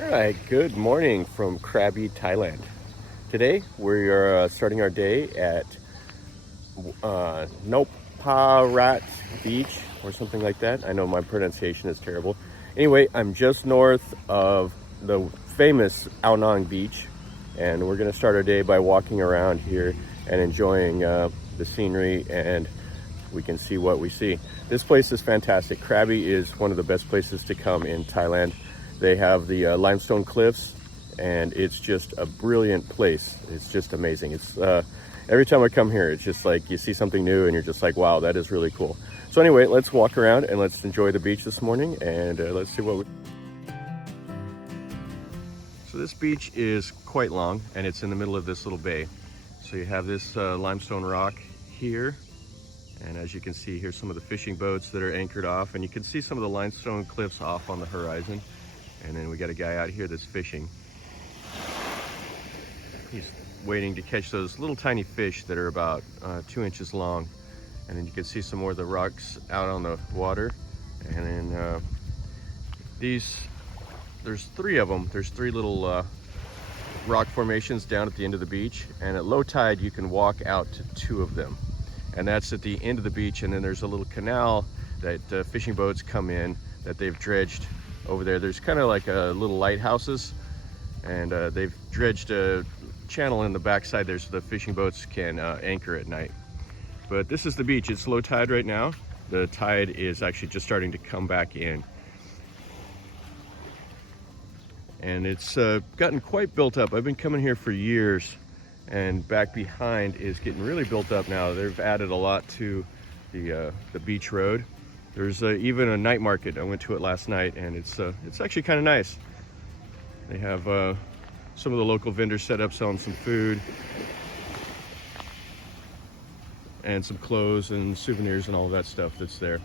All right, good morning from Krabi, Thailand. Today we are starting our day at Nopparat Beach or something like that. I know my pronunciation is terrible. Anyway, I'm just north of the famous Ao Nang Beach, and we're going to start our day by walking around here and enjoying the scenery, and we can see what we see. This place is fantastic. Krabi is one of the best places to come in Thailand. They have the limestone cliffs, and it's just a brilliant place. It's just amazing. It's every time I come here, it's just like you see something new and you're just like, wow, that is really cool. So anyway, let's walk around and let's enjoy the beach this morning, and let's see what we... So this beach is quite long, and it's in the middle of this little bay. So you have this limestone rock here, and as you can see, here's some of the fishing boats that are anchored off, and you can see some of the limestone cliffs off on the horizon. And then we got a guy out here that's fishing. He's waiting to catch those little tiny fish that are about 2 inches long. And then you can see some more of the rocks out on the water. And then there's three of them. There's three little rock formations down at the end of the beach. And at low tide, you can walk out to two of them. And that's at the end of the beach. And then there's a little canal that fishing boats come in that they've dredged over there. There's kind of like a little lighthouses, and they've dredged a channel in the backside there so the fishing boats can anchor at night. But this is the beach. It's low tide right now. The tide is actually just starting to come back in, and it's gotten quite built up. I've been coming here for years, and back behind is getting really built up now. They've added a lot to the beach road. There's even a night market. I went to it last night, and it's actually kind of nice. They have some of the local vendors set up selling some food and some clothes and souvenirs and all of that stuff that's there.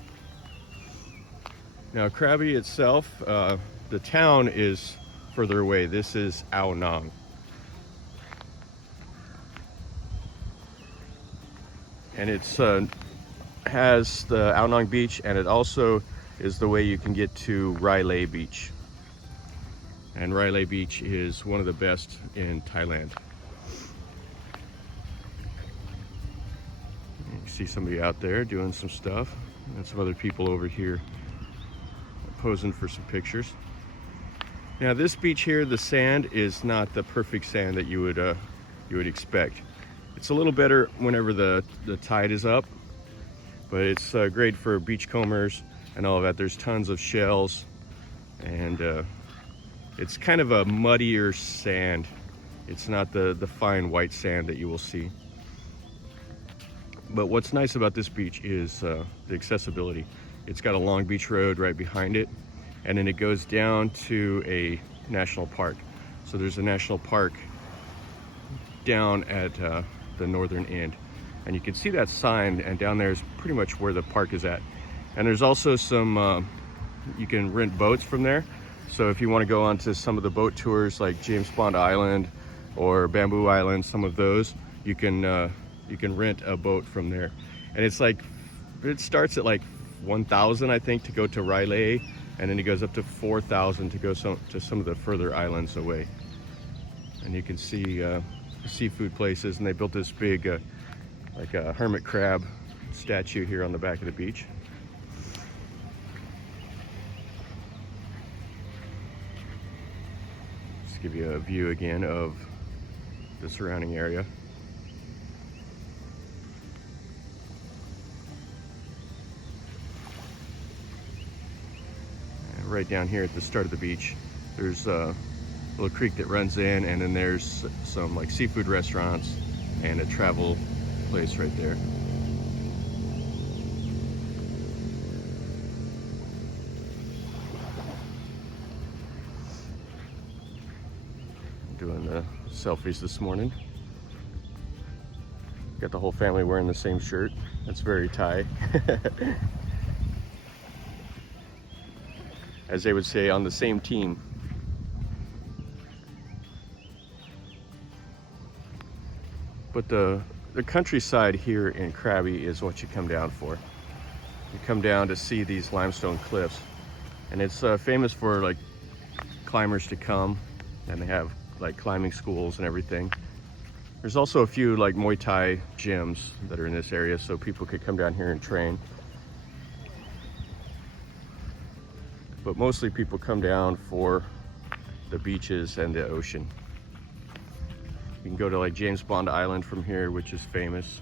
Now, Krabi itself, the town is further away. This is Ao Nang. And it's has the Ao Nang Beach, and it also is the way you can get to Railay Beach. And Railay Beach is one of the best in Thailand. You see somebody out there doing some stuff, and some other people over here posing for some pictures. Now this beach here, the sand is not the perfect sand that you would expect. It's a little better whenever the tide is up, but it's great for beachcombers and all of that. There's tons of shells, and it's kind of a muddier sand. It's not the fine white sand that you will see. But what's nice about this beach is the accessibility. It's got a long beach road right behind it, and then it goes down to a national park. So there's a national park down at the northern end. And you can see that sign, and down there is pretty much where the park is at. And there's also some, you can rent boats from there. So if you want to go on to some of the boat tours like James Bond Island or Bamboo Island, some of those, you can rent a boat from there. And it's like, it starts at like 1,000, I think, to go to Railay, and then it goes up to 4,000 to go to some of the further islands away. And you can see seafood places, and they built this big like a hermit crab statue here on the back of the beach. Just give you a view again of the surrounding area. And right down here at the start of the beach, there's a little creek that runs in, and then there's some like seafood restaurants and a travel place right there. I'm doing the selfies this morning. Got the whole family wearing the same shirt. That's very Thai. As they would say, on the same team. But the countryside here in Krabi is what you come down for. You come down to see these limestone cliffs, and it's famous for like climbers to come, and they have like climbing schools and everything. There's also a few like Muay Thai gyms that are in this area, so people could come down here and train. But mostly people come down for the beaches and the ocean. You can go to like James Bond Island from here, which is famous.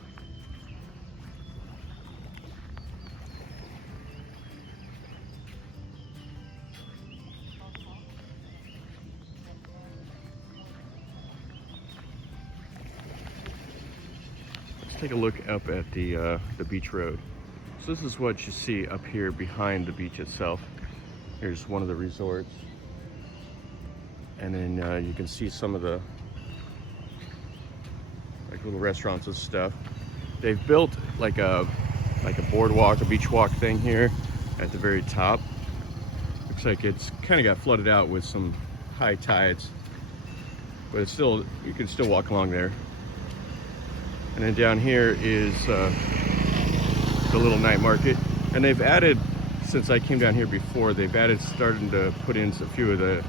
Let's take a look up at the beach road. So this is what you see up here behind the beach itself. Here's one of the resorts. And then you can see some of the like little restaurants and stuff. They've built like a boardwalk, a beach walk thing here at the very top. Looks like it's kind of got flooded out with some high tides, but it's still, you can still walk along there. And then down here is the little night market. And they've added, since I came down here before, they've starting to put in a few of the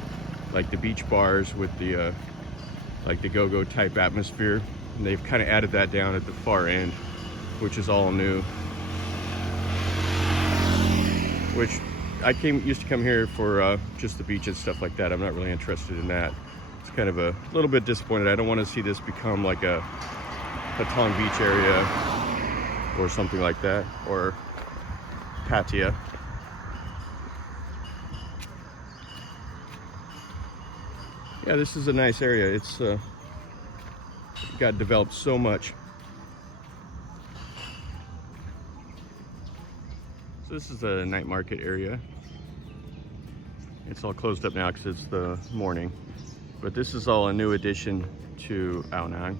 like the beach bars with the like the go-go type atmosphere. And they've kind of added that down at the far end, which is all new. Which I used to come here for just the beach and stuff like that. I'm not really interested in that. It's kind of a little bit disappointed. I don't want to see this become like a Patong Beach area or something like that, or Pattaya. Yeah, this is a nice area. It's got developed so much. So this is the night market area. It's all closed up now because it's the morning, but this is all a new addition to Ao Nang.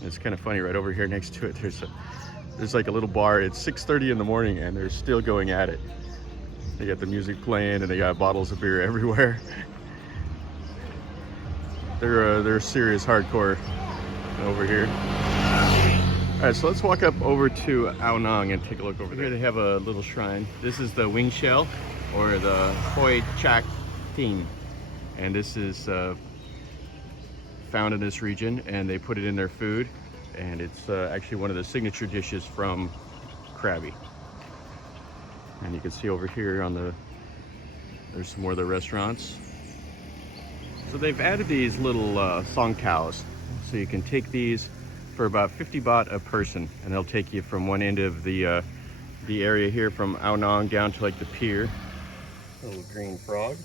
It's kind of funny, right over here next to it, there's like a little bar. It's 6:30 in the morning and they're still going at it. They got the music playing and they got bottles of beer everywhere. They're serious hardcore over here. All right, so let's walk up over to Ao Nang and take a look over there. They have a little shrine. This is the wing shell, or the Hoi Chak Tin, and this is found in this region, and they put it in their food, and it's actually one of the signature dishes from Krabi. And you can see over here there's some more of the restaurants. So they've added these little song cows, so you can take these for about 50 baht a person, and they'll take you from one end of the area here from Ao Nang down to like the pier. A little green frog.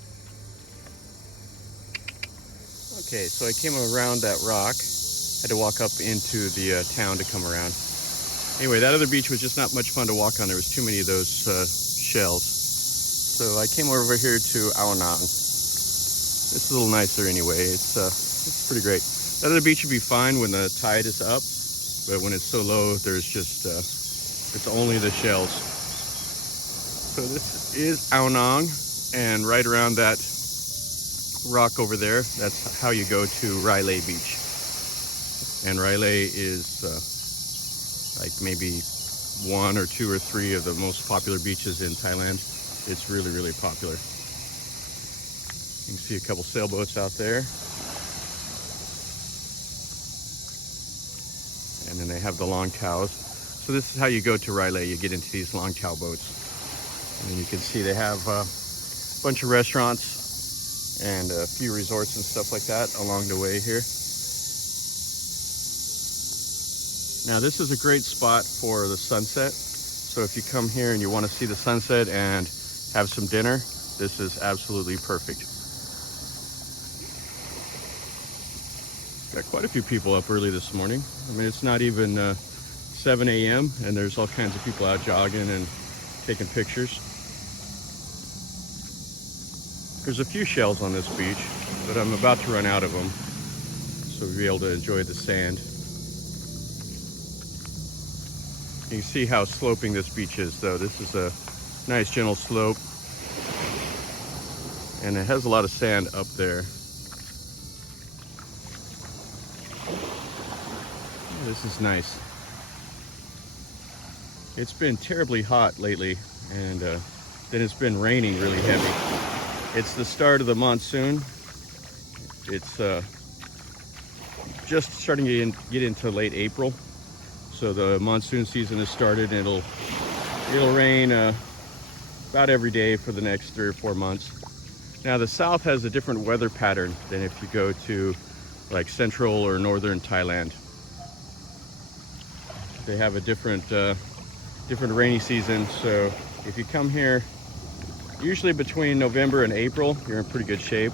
Okay, so I came around that rock, had to walk up into the town to come around. Anyway, that other beach was just not much fun to walk on. There was too many of those shells. So I came over here to Ao Nang. It's a little nicer anyway. It's pretty great. That other beach would be fine when the tide is up, but when it's so low, there's just, it's only the shells. So this is Ao Nang, and right around that rock over there, that's how you go to Railay Beach. And Railay is like maybe 1 or 2 or 3 of the most popular beaches in Thailand. It's really, really popular. You can see a couple sailboats out there. And then they have the long tows. So this is how you go to Railay. You get into these long tow boats. And then you can see they have a bunch of restaurants and a few resorts and stuff like that along the way here. Now this is a great spot for the sunset. So if you come here and you want to see the sunset and have some dinner, this is absolutely perfect. Got quite a few people up early this morning. I mean, it's not even 7 a.m. and there's all kinds of people out jogging and taking pictures. There's a few shells on this beach, but I'm about to run out of them, so we'll be able to enjoy the sand. You can see how sloping this beach is, though. This is a nice gentle slope, and it has a lot of sand up there. This is nice. It's been terribly hot lately, and then it's been raining really heavy. It's the start of the monsoon. It's just starting to get into late April. So the monsoon season has started, and it'll rain about every day for the next 3 or 4 months. Now the south has a different weather pattern than if you go to like central or northern Thailand. They have a different rainy season. So if you come here, usually between November and April, you're in pretty good shape.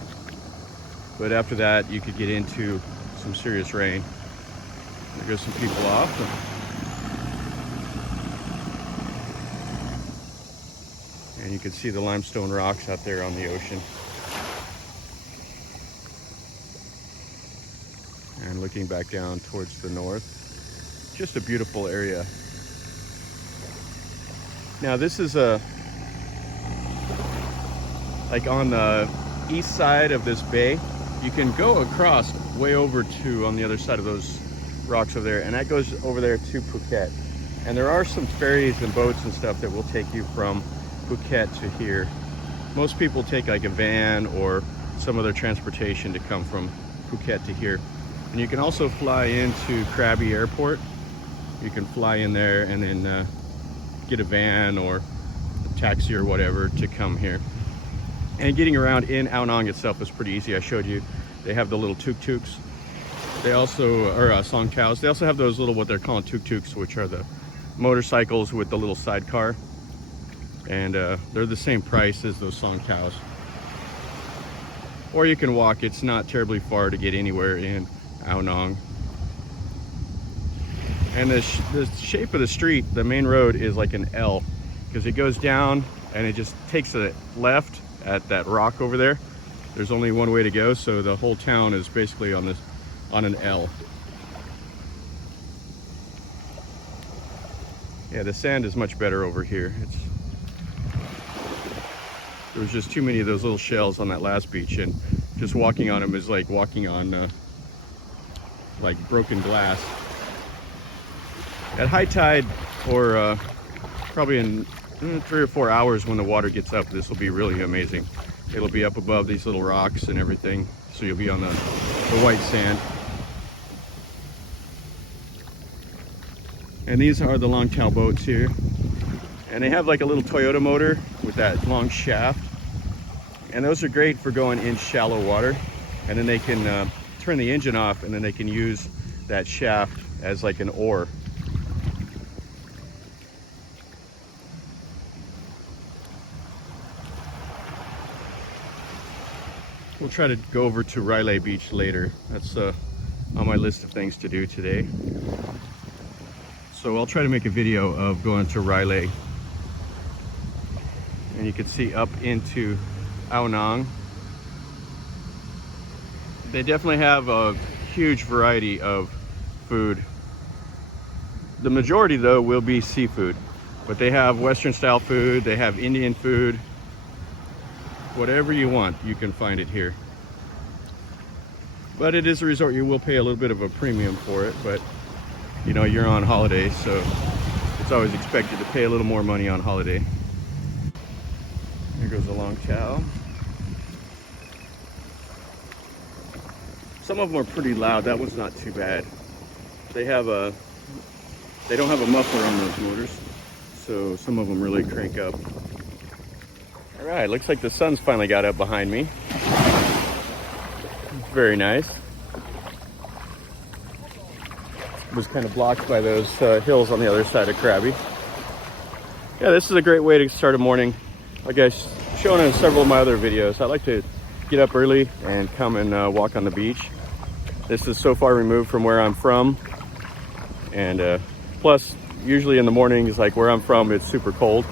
But after that, you could get into some serious rain. There goes some people off. And you can see the limestone rocks out there on the ocean. And looking back down towards the north, just a beautiful area. Now this is like on the east side of this bay. You can go across way over to on the other side of those rocks over there, and that goes over there to Phuket. And there are some ferries and boats and stuff that will take you from Phuket to here. Most people take like a van or some other transportation to come from Phuket to here. And you can also fly into Krabi Airport. You can fly in there and then get a van or a taxi or whatever to come here. And getting around in Ao Nang itself is pretty easy. I showed you. They have the little tuk-tuks. They also are song cows. They also have those little, what they're calling tuk-tuks, which are the motorcycles with the little sidecar. And they're the same price as those song cows. Or you can walk. It's not terribly far to get anywhere in Ao Nang. And the shape of the street, the main road, is like an L, because it goes down and it just takes a left at that rock over there. There's only one way to go, so the whole town is basically on an L. Yeah, the sand is much better over here. There's just too many of those little shells on that last beach, and just walking on them is like walking on like broken glass. At high tide, or probably in 3 or 4 hours when the water gets up, this will be really amazing. It'll be up above these little rocks and everything, so you'll be on the white sand. And these are the longtail boats here. And they have like a little Toyota motor with that long shaft. And those are great for going in shallow water. And then they can turn the engine off, and then they can use that shaft as like an oar. We'll try to go over to Railay Beach later. That's on my list of things to do today. So I'll try to make a video of going to Railay. And you can see up into Ao Nang. They definitely have a huge variety of food. The majority, though, will be seafood. But they have Western style food, they have Indian food. Whatever you want, you can find it here. But it is a resort. You will pay a little bit of a premium for it, but you know, you're on holiday, so it's always expected to pay a little more money on holiday. There goes a long cow. Some of them are pretty loud. That one's not too bad. They don't have a muffler on those motors, so some of them really crank up. All right, looks like the sun's finally got up behind me. It's very nice. It was kind of blocked by those hills on the other side of Krabi. Yeah, this is a great way to start a morning. Like I've shown in several of my other videos, I like to get up early and come and walk on the beach. This is so far removed from where I'm from. And plus, usually in the mornings, like where I'm from, it's super cold.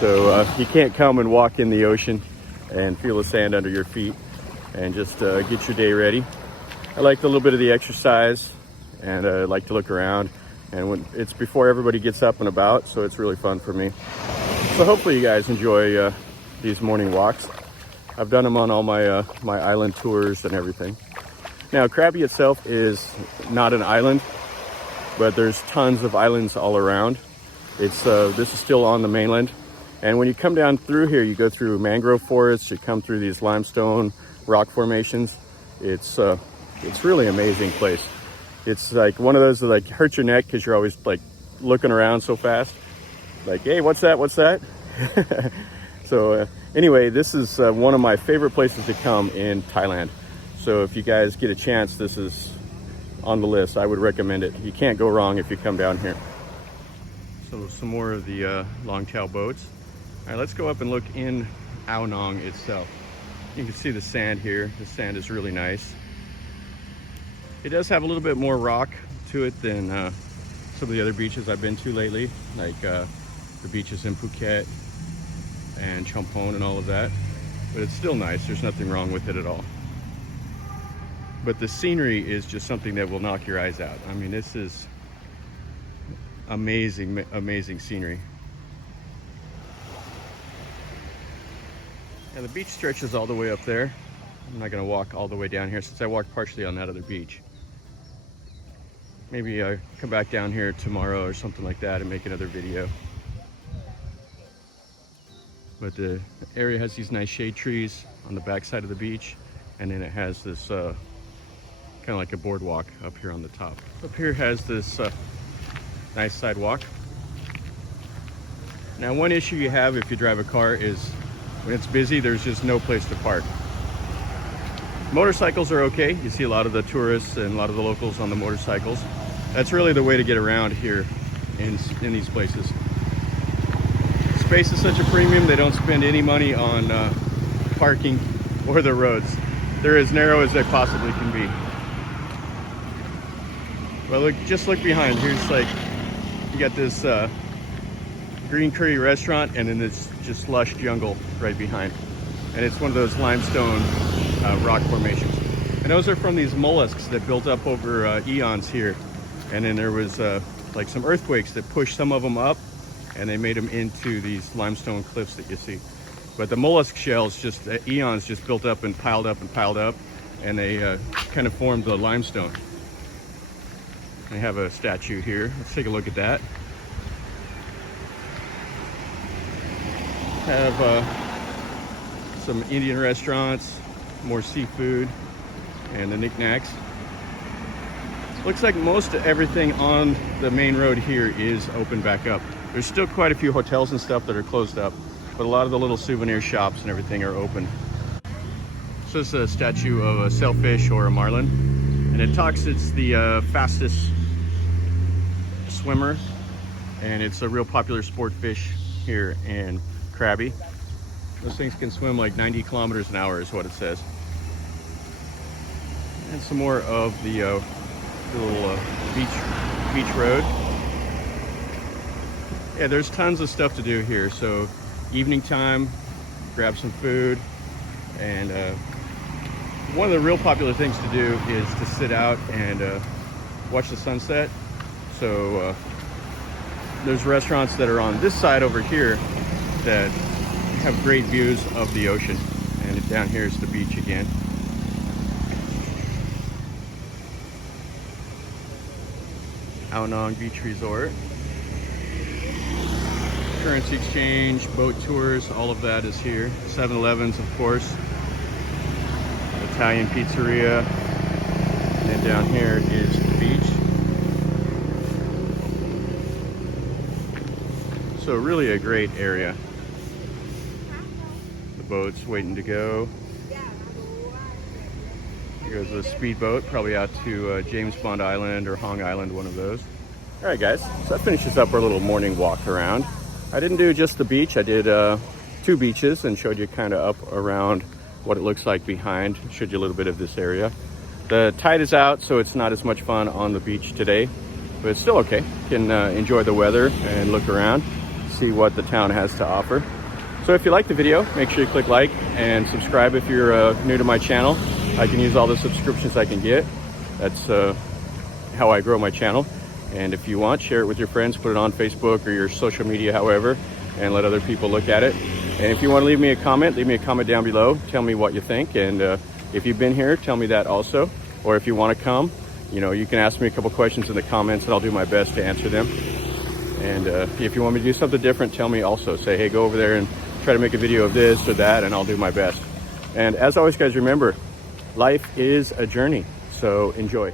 So you can't come and walk in the ocean and feel the sand under your feet and just get your day ready. I like a little bit of the exercise, and I like to look around. And when it's before everybody gets up and about, so it's really fun for me. So hopefully you guys enjoy these morning walks. I've done them on all my my island tours and everything. Now, Krabi itself is not an island, but there's tons of islands all around. This is still on the mainland. And when you come down through here, you go through mangrove forests, you come through these limestone rock formations. It's really amazing place. It's like one of those that like hurt your neck because you're always like looking around so fast. Like, hey, what's that? What's that? So anyway, this is one of my favorite places to come in Thailand. So if you guys get a chance, this is on the list. I would recommend it. You can't go wrong if you come down here. So some more of the longtail boats. All right, let's go up and look in Ao Nong itself. You can see the sand here. The sand is really nice. It does have a little bit more rock to it than some of the other beaches I've been to lately, like the beaches in Phuket and Champon and all of that. But it's still nice. There's nothing wrong with it at all. But the scenery is just something that will knock your eyes out. I mean, this is amazing, amazing scenery. And the beach stretches all the way up there. I'm not gonna walk all the way down here since I walked partially on that other beach. Maybe I come back down here tomorrow or something like that and make another video. But the area has these nice shade trees on the back side of the beach, and then it has this kind of like a boardwalk up here on the top. Up here has this nice sidewalk. Now, one issue you have if you drive a car is when it's busy, there's just no place to park. Motorcycles are okay. You see a lot of the tourists and a lot of the locals on the motorcycles. That's really the way to get around here in these places. Space is such a premium, they don't spend any money on parking or the roads. They're as narrow as they possibly can be. Well, look, just look behind. Here's like, you got this green curry restaurant and then this just lush jungle right behind. And it's one of those limestone rock formations. And those are from these mollusks that built up over eons here. And then there was like some earthquakes that pushed some of them up and they made them into these limestone cliffs that you see. But the mollusk shells just, eons just built up and piled up and piled up, and they kind of formed the limestone. They have a statue here. Let's take a look at that. Have some Indian restaurants, more seafood, and the knickknacks. Looks like most of everything on the main road here is open back up. There's still quite a few hotels and stuff that are closed up, but a lot of the little souvenir shops and everything are open. So this is a statue of a sailfish or a marlin, and it talks it's the fastest swimmer, and it's a real popular sport fish here in Krabi. Those things can swim like 90 kilometers an hour is what it says. And some more of the little beach road. Yeah, there's tons of stuff to do here. So evening time, grab some food, and one of the real popular things to do is to sit out and watch the sunset. So there's restaurants that are on this side over here that have great views of the ocean, and down here is the beach again. Ao Nong Beach Resort. Currency exchange, boat tours, all of that is here. 7-Elevens, of course. Italian pizzeria. And then down here is the beach. So really a great area. The boat's waiting to go. Here goes a speedboat, probably out to James Bond Island or Hong Island, one of those. All right, guys, so that finishes up our little morning walk around. I didn't do just the beach. I did 2 beaches and showed you kind of up around what it looks like behind. Showed you a little bit of this area. The tide is out, so it's not as much fun on the beach today, but it's still okay. You can enjoy the weather and look around, see what the town has to offer. So if you like the video, make sure you click like and subscribe if you're new to my channel. I can use all the subscriptions I can get. That's how I grow my channel. And if you want, share it with your friends, put it on Facebook or your social media, however, and let other people look at it. And if you want to leave me a comment down below. Tell me what you think. And if you've been here, tell me that also. Or if you want to come, you know, you can ask me a couple questions in the comments and I'll do my best to answer them. And if you want me to do something different, tell me also. Say, hey, go over there and try to make a video of this or that, and I'll do my best. And as always, guys, remember, life is a journey, so enjoy.